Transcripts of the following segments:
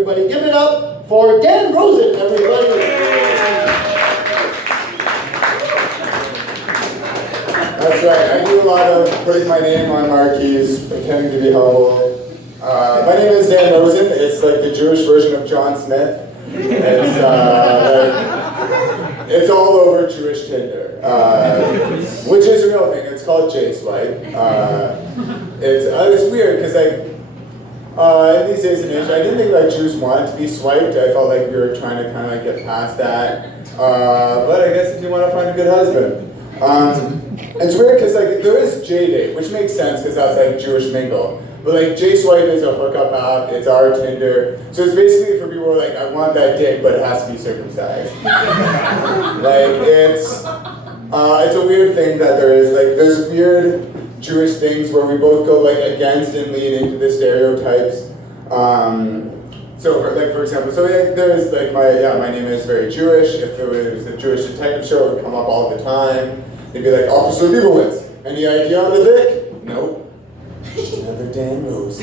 everybody. Give it up for Dan Rosen, everybody. That's right, I do a lot of putting my name on marquees, pretending to be humble. My name is Dan Rosen. It's like the Jewish version of John Smith. It's all over Jewish Tinder, which is a real thing. It's called J-Swipe. It's weird because in these days and age, I didn't think like Jews wanted to be swiped. I felt like we were trying to kind of like get past that. But I guess if you want to find a good husband. It's weird because like there is J-Date, which makes sense because that's like Jewish mingle. But like J-Swipe is a hookup app, it's our Tinder. So it's basically for people who are like, I want that dick, but it has to be circumcised. Like it's a weird thing that there's weird Jewish things where we both go like against and lean into the stereotypes. So for example, there's like my name is very Jewish. If it was a Jewish detective show, it would come up all the time. They'd be like, Officer Leibowitz, any idea on the dick? Nope. Just another Dan Rose.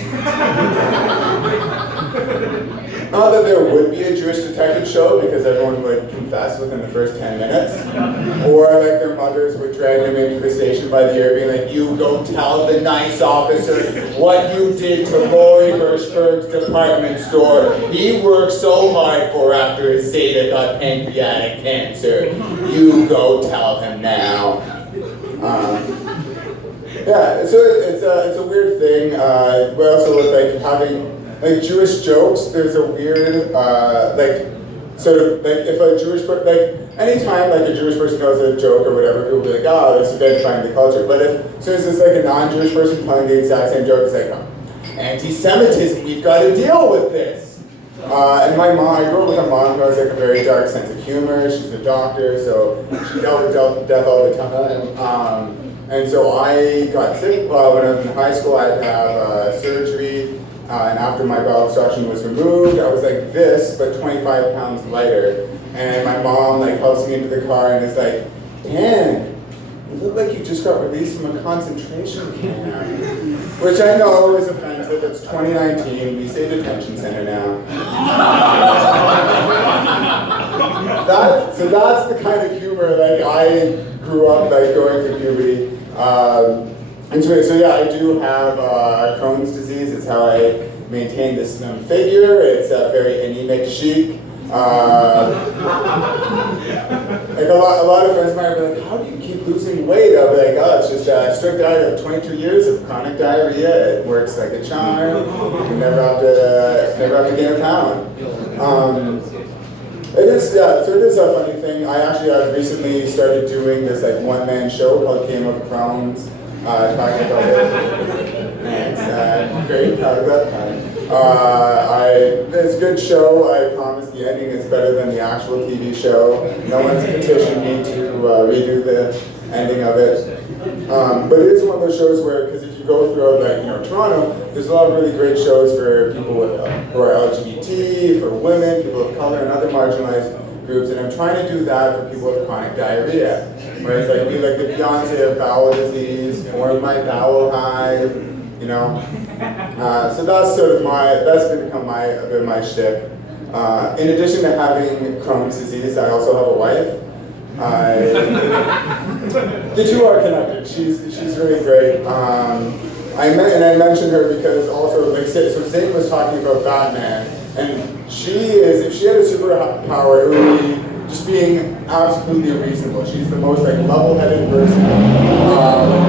Not that there would be a Jewish detective show because everyone would confess within the first 10 minutes. Or like their mothers would drag them into the station by the ear being like, you go tell the nice officer what you did to Roy Hirschberg's department store. He worked so hard for after his Zeta got pancreatic cancer. You go tell him now. Yeah, so it's a weird thing. We also look like having like Jewish jokes. There's a weird if a Jewish anytime like a Jewish person knows a joke or whatever, people will be like, oh, that's identifying the culture. But as soon as it's like a non-Jewish person telling the exact same joke, it's like, oh, anti-Semitism. We've got to deal with this. And my mom, I grew up with a mom who has like a very dark sense of humor. She's a doctor, so she dealt with death all the time. And so I got sick when I was in high school. I had to have surgery, and after my bowel obstruction was removed, I was like this, but 25 pounds lighter. And my mom like helps me into the car and is like, Dan, you look like you just got released from a concentration camp. Which I know is offensive. It's 2019. We say detention center now. So that's the kind of humor like I grew up like going through puberty. And so yeah, I do have Crohn's disease. It's how I maintain this slim figure. It's very anemic chic. Like a lot of friends of mine are like, how do you keep losing weight? I'll be like, oh, it's just a strict diet of 22 years of chronic diarrhea. It works like a charm. You never have to gain a pound. So it is a funny thing. I actually recently started doing this like one-man show called Game of Thrones, talking about it. Thanks. I'm very proud of that. It's a good show. I promise the ending is better than the actual TV show. No one's petitioned me to redo the ending of it. But it is one of those shows where, because if you go throughout Toronto, there's a lot of really great shows for people who are LGBT, for women, people of color, and other marginalized groups. And I'm trying to do that for people with chronic diarrhea. Where it's like be like the Beyonce of bowel disease, form my bowel hive, So that's become a bit of my shtick. In addition to having Crohn's disease, I also have a wife. The two are connected. She's really great. I mentioned her because also so Zain was talking about Batman, and if she had a superpower, it would be just being absolutely reasonable. She's the most level-headed person.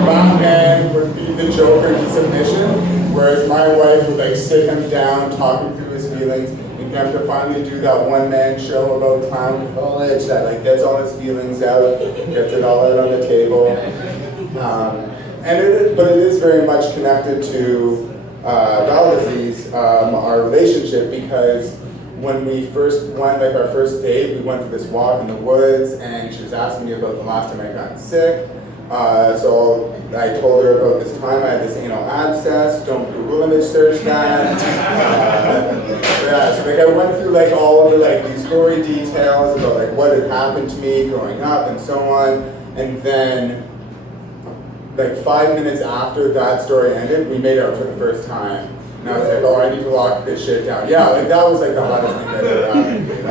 Batman would be the Joker to submission, whereas my wife would sit him down, talk him through his feelings, and get him to finally do that one-man show about clown college that gets all his feelings out, gets it all out on the table. But it is very much connected to bowel disease, our relationship, because when we first went, our first date, we went for this walk in the woods, and she was asking me about the last time I got sick. So I told her about this time I had this anal abscess. Don't Google image search that. So I went through all of the these gory details about what had happened to me growing up and so on, and then 5 minutes after that story ended, we made out for the first time. And I was like, oh, I need to lock this shit down. Yeah, like that was like the hottest thing that ever happened to me.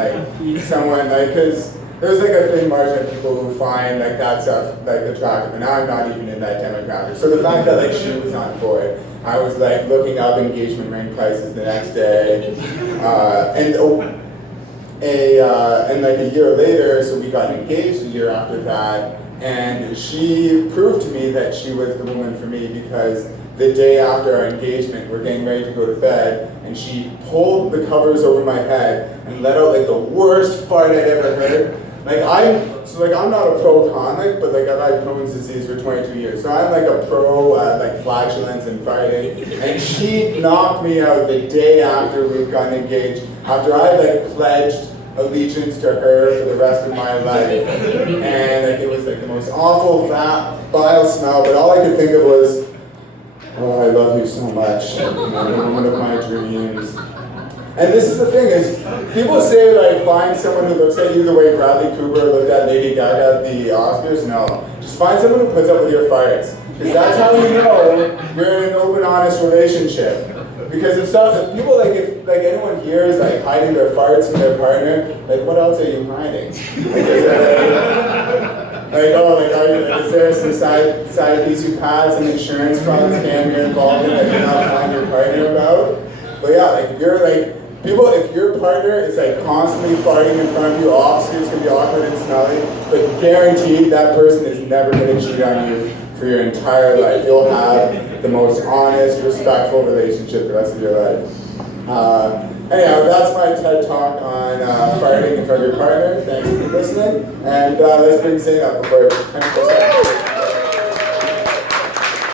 Like someone, like, cause there's like a thin margin of people who find like that stuff like attractive, and I'm not even in that demographic. So the fact that like she was on board, I was like looking up engagement ring prices the next day, and like a year later, so we got engaged a year after that, and she proved to me that she was the woman for me because the day after our engagement, we're getting ready to go to bed, and she pulled the covers over my head and let out like the worst fart I'd ever heard. Like I'm not a pro comic, but like I've had Crohn's disease for 22 years, so I'm like a pro at like flatulence and farting. And she knocked me out the day after we'd gotten engaged, after I like pledged allegiance to her for the rest of my life. And like it was like the most awful vile smell, but all I could think of was, oh, I love you so much. You're the woman of my dreams. And this is the thing is, people say like find someone who looks at you the way Bradley Cooper looked at Lady Gaga at the Oscars. No, just find someone who puts up with your farts, because that's how you know you're in an open, honest relationship. Because if people if anyone here is like hiding their farts from their partner, like what else are you hiding? Is there some side piece you've had, some insurance fraud scam you're involved in that you're not telling your partner about? But yeah, like if you're like if your partner is like constantly farting in front of you, obviously it's gonna be awkward and smelly, but guaranteed that person is never gonna cheat on you for your entire life. You'll have the most honest, respectful relationship the rest of your life. Anyhow, that's my TED Talk on farting in front of your partner. Thanks for listening. And let's bring Zain up before I